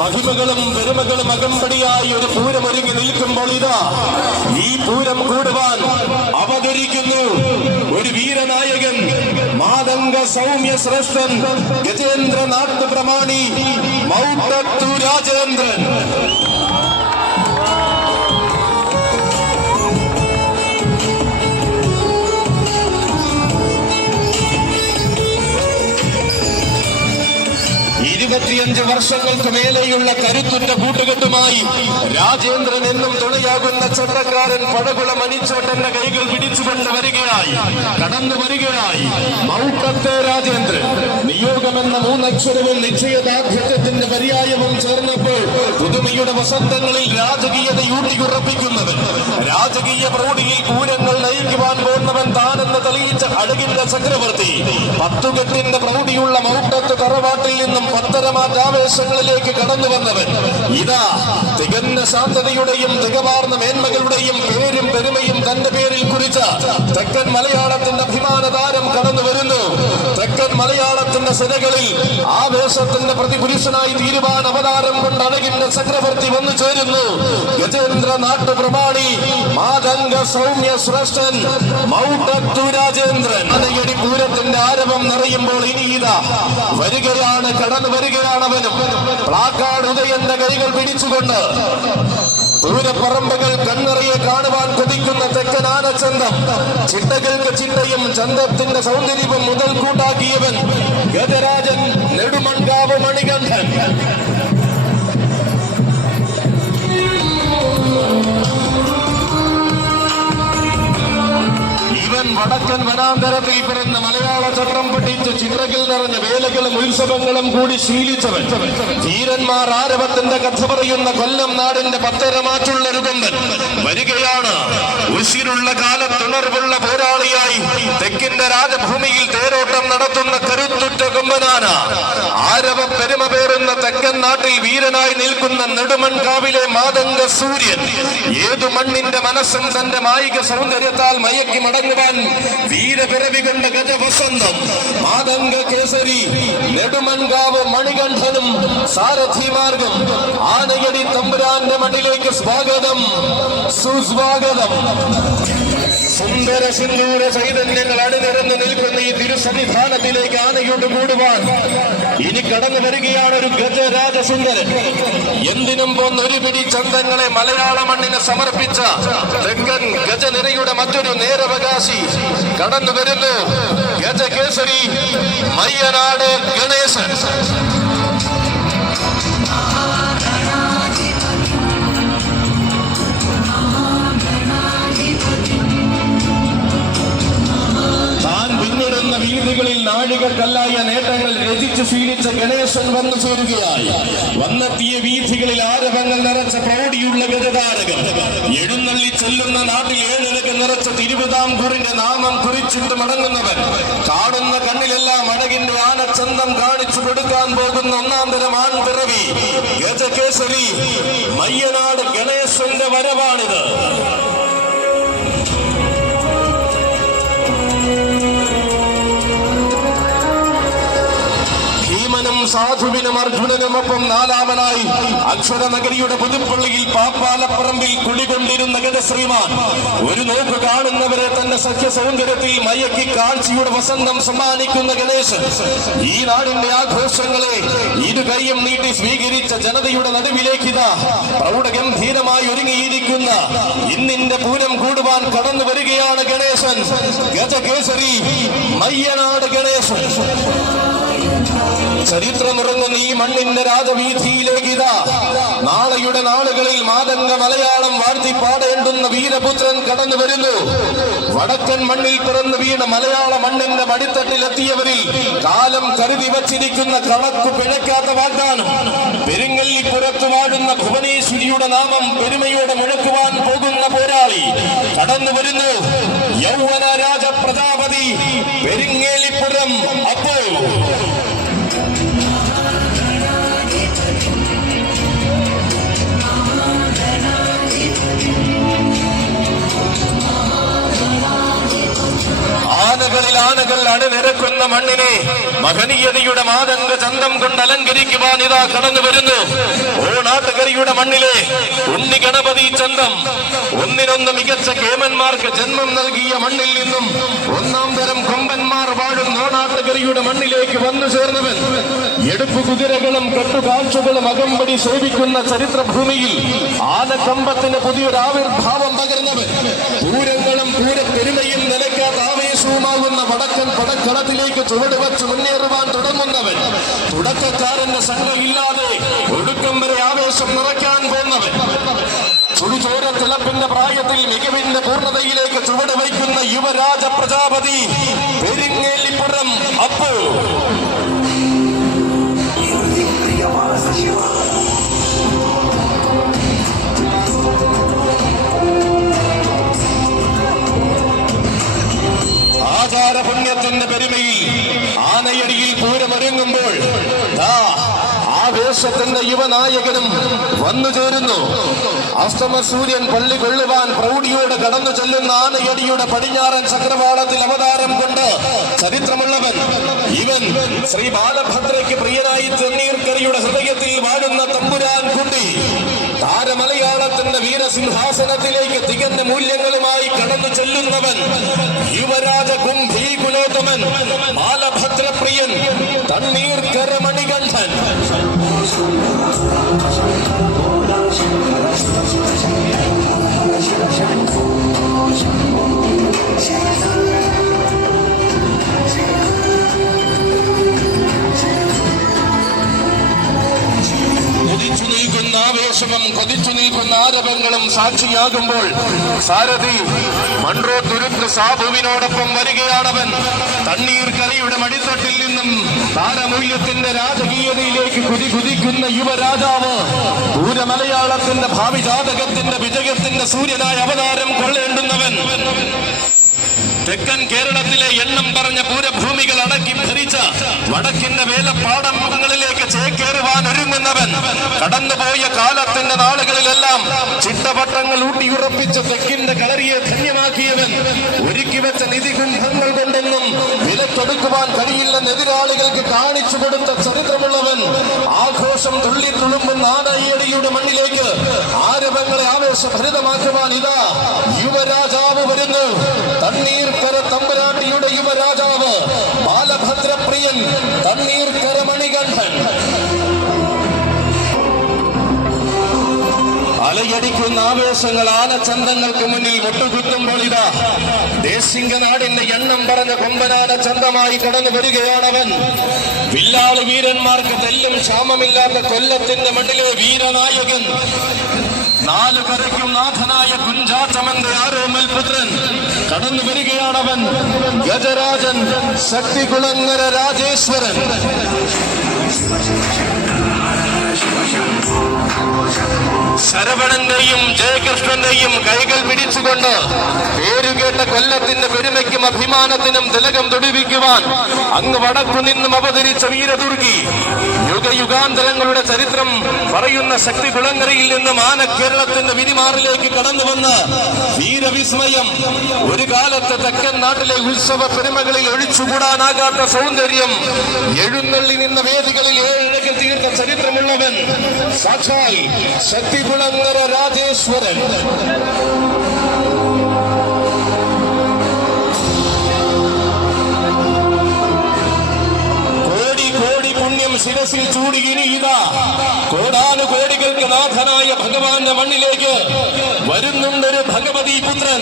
മഹിമകളും പെരുമകളും അകമ്പടിയായി ഒരു പൂരം ഒരുങ്ങി നിൽക്കുമ്പോൾ ഇതാ ഈ പൂരം കൂടുവാൻ അവതരിക്കുന്നു ഒരു വീരനായകൻ, മാതംഗ സൗമ്യ ശ്രേഷ്ഠൻ, ഗജേന്ദ്ര നാട്ടുപ്രമാണി മൗട്ടത്തു രാജേന്ദ്രൻ. ഇരുപത്തിയഞ്ച് വർഷങ്ങൾക്ക് മേലെയുള്ള കരുത്തുറ്റ കൂട്ടുകെട്ടുമായി രാജേന്ദ്രൻ എന്നും തുണയാകുന്ന ചട്ടക്കാരൻ പടകുളം അനിച്ചോട്ടന്റെ കൈകൾ പിടിച്ചുകൊണ്ട് വരികയായി, കടന്നു വരികയായി മൗട്ടത്തെ രാജേന്ദ്രൻ. നിയോഗമെന്ന മൂന്നക്ഷരവും നിശ്ചയദാർഢ്യത്തിന്റെ പര്യായവും ചേർന്നപ്പോൾ പുതുമയുടെ വസന്തങ്ങളിൽ രാജകീയത ഊട്ടിയുറപ്പിക്കുന്നവൻ, രാജകീയ പ്രൗഢിയിൽ പൂരങ്ങൾ നയിക്കുവാൻ പോകുന്നവൻ താനെന്ന് തെളിയിച്ച അഴകിന്റെ ചക്രവർത്തി, പത്തുകെട്ടിന്റെ പ്രൗഢിയുള്ള മൗട്ടത്ത് തറവാട്ടിൽ നിന്നും പത്തരമാറ്റാവേശങ്ങളിലേക്ക് കടന്നു വന്നവൻ ഇതാ തികഞ്ഞ ശാന്തതയുടെയും തികവാർന്ന മേന്മകളുടെയും പേരും പെരുമയും തന്റെ പേരിൽ കുറിച്ച തെക്കൻ മലയാളത്തിന്റെ അഭിമാന താരം കടന്നു വരുന്നു. തെക്കൻ മലയാളത്തിന്റെ സിരകളിൽ ആവേശത്തിന്റെ പ്രതിപുരുഷനായി തീരുവാൻ അവതാരം കൊണ്ട് അഴകിന്റെ ചക്രവർത്തി വന്നു ചേരുന്നു. ഗജേന്ദ്ര നാട്ടുപ്രമാണി മാതംഗ സൗമ്യ ശ്രേഷ്ഠൻ മൗട്ടത്തു രാജേന്ദ്രൻ. അനയടി പൂരത്തിന്റെ ആരവം നിറയുമ്പോൾ ഇനി ഇതാ വരികയാണ്, കടന്നു വരികയാണ് അവനും. പ്ലാക്കാട് ഉദയന്റെ കൈകൾ പിടിച്ചുകൊണ്ട് പൂരപ്പറമ്പുകൾ കണ്ണറിയെ കാണുവാൻ കൊതിക്കുന്ന തെക്കൻ ആനച്ചന്തം, ചിട്ടകൾക്ക് ചിട്ടയും ചന്തത്തിന്റെ സൗന്ദര്യവും മുതൽ കൂട്ടാക്കിയവൻ ഗജരാജൻ നെടുമൺകാവ് മണികണ്ഠൻ. വടക്കൻ വനാന്തരത്തിൽ പിറന്ന മലയാള ചട്ടം പഠിച്ച് ചിത്രകൾ നിറഞ്ഞ വേലകളും ഉത്സവങ്ങളും കൂടി ശീലിച്ചവൻ, ധീരന്മാർ ആരവത്തിന്റെ കഥ പറയുന്ന കൊല്ലം നാടിന്റെ പത്തരമാറ്റുള്ള രൂപമ്പൻ വരികയാണ്. ഉശിരുള്ള കാലത്തുണർവുള്ള പോരാളിയായി തെക്കിന്റെ രാജഭൂമിയിൽ തേരോട്ടം നടത്തുന്ന കരുത്തുറ്റ കൊമ്പനാന, ആരവ പെരുമ പേറുന്ന തെക്കൻ നാട്ടിൽ വീരനായി നിൽക്കുന്ന നെടുമൺകാവിലെ മാതംഗ സൂര്യൻ, ഏതു മണ്ണിന്റെ മനസ്സും തന്റെ മായിക സൗന്ദര്യത്താൽ മയക്കി മടങ്ങുവാൻ വീരപിറവി കണ്ട ഗജവസന്തം മാതംഗ കേസരി നെടുമൺകാവ് മണികണ്ഠനും സാരഥി മാർഗം ആനയടി തമ്പുരാന്റെ മണ്ണിലേക്ക് സ്വാഗതം, സുസ്വാഗതം. സുന്ദര സിന്ദൂര ചൈതന്യങ്ങൾ അണിനിരന്ന് നിൽക്കുന്ന ഈ തിരുസന്നിധാനത്തിലേക്ക് ആനയോട് കൂടുവാൻ ഇനി കടന്നു വരികയാണ് ഒരു ഗജരാജസുന്ദരൻ. എന്തിനും പോന്ന ഒരു പിടി ചന്തങ്ങളെ മലയാള മണ്ണിനെ സമർപ്പിച്ച തെക്കൻ ഗജനിരയുടെ മറ്റൊരു നേരവകാശി കടന്നു വരുന്നു. ഗജകേസരി മയ്യനാട് ഗണേശൻ. വീതികളിൽ നാഴികക്കല്ലായ നേട്ടങ്ങൾ രചിച്ചു ശീലിച്ച ഗണേശൻ വന്നു ചേരുകയായി. വന്നെത്തിയ വീഥികളിൽ ആരവങ്ങൾ നിറച്ച പ്രൗഢിയുള്ള ഗജതാരകൻ, എഴുന്നള്ളി ചെല്ലുന്ന നാട്ടിൽ ഏഴിലക നിറച്ച തിരുവിതാംകൂറിന്റെ നാമം കുറിച്ചിട്ട് മടങ്ങുന്നവൻ, കാണുന്ന കണ്ണിലെല്ലാം അഴകിന്റെ ആനച്ചന്തം കാണിച്ചു കൊടുക്കാൻ പോകുന്ന ഒന്നാം തരം ആൺപിറവി ഗജകേസരി മയ്യനാട് ഗണേശന്റെ വരവാണിത്. സാധുവിനും അർജുനനുമൊപ്പം നാലാമനായി അക്ഷരനഗരിയുടെ പുതുപ്പള്ളിയിൽ പാപ്പാലപ്പറമ്പിൽ കുളികൊണ്ടിരുന്ന ഗജശ്രീമാൻ, ഒരു നോക്ക് കാണുന്നവരെ തന്റെ സഖ്യ സൗന്ദര്യത്തിൽ മയക്കി കാഴ്ചയുടെ വസന്തം സമ്മാനിക്കുന്ന ഗണേശൻ, ഈ നാടിന്റെ ആഘോഷങ്ങളെ ഇരു കൈയും നീട്ടി സ്വീകരിച്ച ജനതയുടെ നടുവിലേക്കിതാ പ്രൗഢഗംഭീരമായി ഒരുങ്ങിയിരിക്കുന്ന ഇന്നിന്റെ പൂരം കൂടുവാൻ കടന്നു വരികയാണ് ഗണേശൻ, ഗജകേസരി മയ്യനാട് ഗണേശൻ. ചരിത്രമുറങ്ങുന്ന ഈ മണ്ണിന്റെ രാജവീഥിയിലേക്ക് ഇതാ നാളെയുടെ നാളുകളിൽ മാതംഗ മലയാളം വാഴ്ത്തിപ്പാടേണ്ടുന്ന വീരപുത്രൻ കടന്നു വരുന്നു. വടക്കൻ മണ്ണിൽ പിറന്നു വീണ മലയാള മണ്ണിന്റെ മടിത്തട്ടിലെത്തിയവരിൽ കാലം കരുതി വച്ചിരിക്കുന്ന കണക്കു പിഴക്കാത്ത വാഗ്ദാനം, പെരുങ്ങല്ലിപ്പുറത്തു വാഴുന്ന ഭുവനേശ്വരിയുടെ നാമം പെരുമയോടെ മുഴക്കുവാൻ പോകുന്ന പോരാളി കടന്നു വരുന്നു. യൗവന രാജ പ്രജാപതി പെരിങ്ങേലിപ്പുറം അപ്പോ. ആനകളിൽ ആനകൾ അണിനിരക്കുന്ന മണ്ണിനെ മഹനീയതയുടെ മാതംഗ ചന്തം കൊണ്ട് അലങ്കരിക്കുവാൻ ഇതാ കടന്നു വരുന്നു നാട്ടുകരയുടെ മണ്ണിലെ ഉണ്ണി ഗണപതി ചന്തം ഒന്നിനൊന്ന് മികച്ച കേമന്മാർക്ക് ജന്മം നൽകിയ മണ്ണിൽ നിന്നും ഒന്നാം തരം കൊമ്പന്മാർ വാഴും നാട്ടുകരയുടെ മണ്ണിലേക്ക് വന്നു ചേർന്നവൻ എടുപ്പു കുതിരകളും കെട്ടുകാഴ്ചകളും അകമ്പടി ശോഭിക്കുന്ന ചരിത്രഭൂമിയിൽ ആനക്കമ്പത്തിന് പുതിയൊരു ആവിർഭാവം പകർന്നവൻ പൂരങ്ങളും പൂരപ്പെരുമയും നിലയ്ക്കാത്ത ആവേശവുമാകുന്ന വടക്കൻ പടക്കളത്തിലേക്ക് ചുവടുവച്ച് മുന്നേറുവാൻ തുടങ്ങുന്നവൻ തുടക്കക്കാരന്റെ സംഘമില്ലാതെ ഒടുക്കം വരെ ആവേശം നിറയ്ക്കാൻ പോന്നവൻ ചുടുചോര തിളപ്പിന്റെ പ്രായത്തിൽ മികവിന്റെ പൂർണ്ണതയിലേക്ക് ചുവട് വയ്ക്കുന്ന യുവരാജ പ്രജാപതി പെരിങ്ങേലിപ്പുറം അപ്പു. ആചാരപുണ്യത്തിന്റെ പെരുമയിൽ ആനയടിയിൽ പൂരമൊരുങ്ങുമ്പോൾ ആവേശത്തിന്റെ യുവനായകനും വന്നു ചേരുന്നു. അസ്തമ സൂര്യൻ പള്ളി കൊള്ളുവാൻ പ്രൗഢിയോടെ കടന്നു ചെല്ലുന്ന ആനയടിയുടെ പടിഞ്ഞാറൻ ചക്രവാളത്തിൽ അവതാരം കൊണ്ട് ചരിത്രമുള്ളവൻ ഇവൻ. ശ്രീ ബാലഭദ്രയ്ക്ക് പ്രിയനായി ചെന്നീർക്കരയുടെ ഹൃദയത്തിൽ വാഴുന്ന തമ്പുരാൻ കുട്ടി താരമലയാളത്തിന്റെ വീരസിംഹാസനത്തിലേക്ക് തികഞ്ഞ മൂല്യങ്ങളുമായി കടന്നു ചെല്ലുന്നവൻ യുവരാജ കുംഭീകുലോത്തമൻ ബാലഭദ്രപ്രിയൻ തണ്ണീർക്കര മണികണ്ഠൻ. കൊതിച്ചു നിൽക്കുന്ന ആവേശവും കൊതിച്ചു നിൽക്കുന്ന ആരവങ്ങളും സാക്ഷിയാകുമ്പോൾ സാരഥി മൺറോ തുരുത്ത് സാബുവിനോടൊപ്പം വരികയാണവൻ. തണ്ണീർക്കരയുടെ മടിത്തട്ടിൽ നിന്നും താരമൂല്യത്തിന്റെ രാജകീയതയിലേക്ക് കുതിക്കുന്ന യുവരാജാവ് പൂരമലയാളത്തിന്റെ ഭാവി ജാതകത്തിന്റെ വിജയത്തിന്റെ സൂര്യനായ അവതാരം കൊള്ളേണ്ടുന്നവൻ. തെക്കൻ കേരളത്തിലെ എണ്ണം പറഞ്ഞ പൂരഭൂമികൾ അടക്കി ഭരിച്ച വടക്കിന്റെ വേലപ്പാടങ്ങളിലേക്ക് ചേക്കേറുവാൻ ഒരുങ്ങുന്നവൻ. കടന്നുപോയ കാലത്തിന്റെ നാളുകളിലെല്ലാം ചിട്ടപട്ടങ്ങൾ ഊട്ടിയുറപ്പിച്ച് തെക്കിന്റെ കളരിയെ ധന്യമാക്കിയവൻ. ഒരുക്കി വെച്ച നിധികുംഭങ്ങൾ കൊണ്ടൊന്നും വിലക്കെടുക്കുവാൻ കഴിയില്ലെന്ന് എതിരാളികൾക്ക് കാണിച്ചു കൊടുത്ത ചരിത്രമുള്ളവൻ. ആഘോഷം തുള്ളി തുളുമ്പുന്ന ആനയടിയുടെ മണ്ണിലേക്ക് ആരവങ്ങളെ ആവേശഭരിതമാക്കുവാൻ ഇതാ യുവരാജാവ് വരുന്നു. തണ്ണീർക്കര തമ്പുരാട്ടിയുടെ യുവരാജാവ് ബാലഭദ്രപ്രിയൻ തണ്ണീർക്കര മണികണ്ഠൻ. അലയടിക്കുന്ന ആവേശങ്ങൾ ആനച്ചന്തങ്ങൾക്ക് മുന്നിൽ മുട്ടുകുത്തുമ്പോൾ ഇതാ ദേശിംഗനാടിന്റെ എണ്ണം പറഞ്ഞ കൊമ്പനാന ചന്തമായി കടന്നു വരികയാണവൻ. വില്ലാളു വീരന്മാർക്ക് തെല്ലും ക്ഷാമമില്ലാത്ത കൊല്ലത്തിന്റെ മണ്ണിലെ വീരനായകൻ നാലു കരയ്ക്കും നാഥനായ കുഞ്ചാച്ചമന്റെ ആരോമൽ പുത്രൻ കടന്നു വരികയാണവൻ. ഗജരാജൻ ശക്തികുളങ്ങര രാജേശ്വരൻ. ശരവണന്റെയും ജയകൃഷ്ണന്റെയും കൈകൾ പിടിച്ചുകൊണ്ട് പേരുകേട്ട കൊല്ലത്തിന്റെ പെരുമയ്ക്കും അഭിമാനത്തിനും തിലകം തൊടുവിക്കുവാൻ അങ്ങ് വടക്കു നിന്നും അവതരിച്ച വീരദുർഗി യുഗയുഗാന്തരങ്ങളുടെ ചരിത്രം പറയുന്ന ശക്തി കുളങ്ങരയിൽ നിന്നും ആന കേരളത്തിന്റെ വിരിമാറിലേക്ക് കടന്നു വന്ന വീരവിസ്മയം. ഒരു കാലത്ത് തെക്കൻ നാട്ടിലെ ഉത്സവ പെരുമകളിൽ ഒഴിച്ചുകൂടാനാകാത്ത സൗന്ദര്യം എഴുന്നള്ളി നിന്ന വേദികളിൽ ഏഴഴക് തീർത്ത ചരിത്രമുള്ളവൻ സാക്ഷാൽ ശക്തികുളങ്ങര രാജേശ്വരൻ. ശിരസിൽ ചൂടിയിനി ഇതാ കോടാനുകോടികൾക്ക് നാഥനായ ഭഗവാന്റെ മണ്ണിലേക്ക് വരുന്നുണ്ടൊരു ഭഗവതി പുത്രൻ.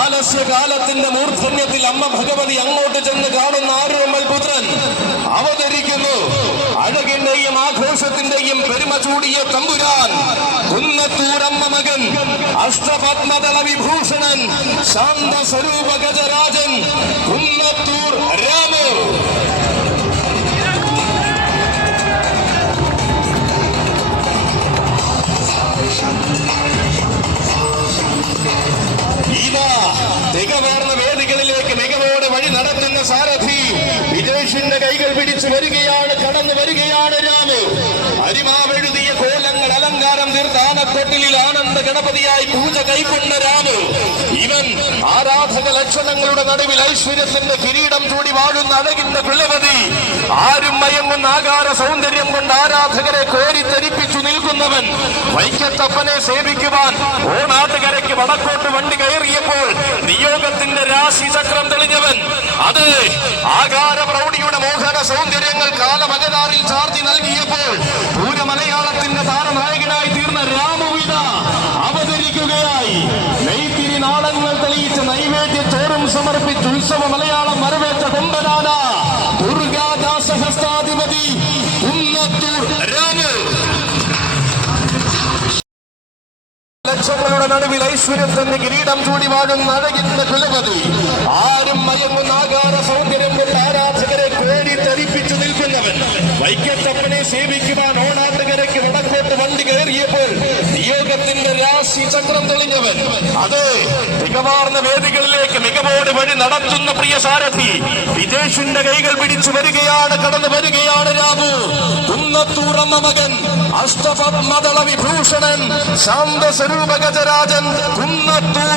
ആലസ്യകാലത്തിന്റെ മൂർധന്യത്തിൽ അമ്മ ഭഗവതി അങ്ങോട്ട് ചെന്ന് കാണുന്ന ആരോമൽ പുത്രൻ അവതരിക്കുന്നു. അഴകിന്റെയും ആഘോഷത്തിന്റെയും പെരുമ ചൂടിയ തമ്പുരാൻ കുന്നത്തൂരമ്മ മകൻ അഷ്ടപത്മദള വിഭൂഷണൻ ശാന്ത സ്വരൂപ ഗജരാജൻ കുന്നത്തൂർ രാമു. തികവാർന്ന വേദികളിലേക്ക് മികവോടെ വഴി നടത്തുന്ന സാരഥി വിജേഷിന്റെ കൈകൾ പിടിച്ചു വരികയാണ്. കടന്നു വരികയാണ് രാമു. അരിമാവെഴുതിയ കോലങ്ങൾ അലങ്കാരം തീർത്ത ആനക്കൊട്ടിലിൽ ആനന്ദ ഗണപതിയായി പൂജ കൈക്കൊണ്ട രാമു. ഇവൻ ആരാധക ലക്ഷണങ്ങളുടെ നടുവിൽ ഐശ്വര്യത്തിന്റെ കിരീടം ചൂടി വാഴുന്ന അഴകിന്റെ കുലപതി. ആരും മയങ്ങുന്ന ആകാര സൗന്ദര്യം കൊണ്ട് ആരാധകരെ കോരിത്തരിപ്പിച്ചു നിൽക്കുന്നവൻ. വൈക്കത്തപ്പനെ സേവിക്കുവാൻ ഓണാട്ടുകരയ്ക്ക് വടക്കോട്ട് വണ്ടി കയറിയപ്പോൾ നിയോഗത്തിന്റെ രാശി ചക്രം തെളിഞ്ഞവൻ, അത് ആകാര പ്രൗഢിയുടെ മോഹന സൗന്ദര്യങ്ങൾ കാലമകതാറിൽ ചാർത്തി നൽകിയപ്പോൾ പൂരമലയാളത്തിന്റെ താരനായകനായി തീർന്ന രാമുവിത അവതരിക്കുകയായി. നെയ്ത്തിരി നാളങ്ങൾ തെളിയിച്ച നൈവേദ്യ ചോറും സമർപ്പിച്ച് ഉത്സവ മലയാളം വരവേറ്റ കൊമ്പനാന ദുർഗാദാസഹസ്താധിപതി കുന്നത്തൂർ രാമു. ലക്ഷങ്ങളുടെ നടുവിൽ ഐശ്വര്യത്തിന്റെ കിരീടം ചൂടി വാഴുന്ന അഴകിന്റെ കുലപതി, ആരും മയങ്ങുന്ന ആകാര സൗന്ദര്യം കൊണ്ട് ആരാധകരെ കോരി തരിപ്പിച്ചു നിൽക്കുന്നവൻ, വൈക്കത്തപ്പനെ സേവിക്കുവാൻ ഓണാട്ടുകരയ്ക്ക് വടക്കോട്ട് വണ്ടി കയറിയപ്പോൾ നിയോഗത്തിന്റെ രാശി ചക്രം തെളിഞ്ഞവൻ, അത് മികവാർന്ന വേദികളിലേക്ക് മികവോട് വഴി നടത്തുന്ന പ്രിയ സാരഥി വിജേഷിന്റെ കൈകൾ പിടിച്ചു വരികയാണ്, കടന്നു വരികയാണ് രാമു. കുന്നത്തൂറമ്മ മകൻ, അഷ്ടപത്മദള വിഭൂഷണൻ, ശാന്തസ്വരൂപ ഗജരാജൻ, കുന്നത്തൂർ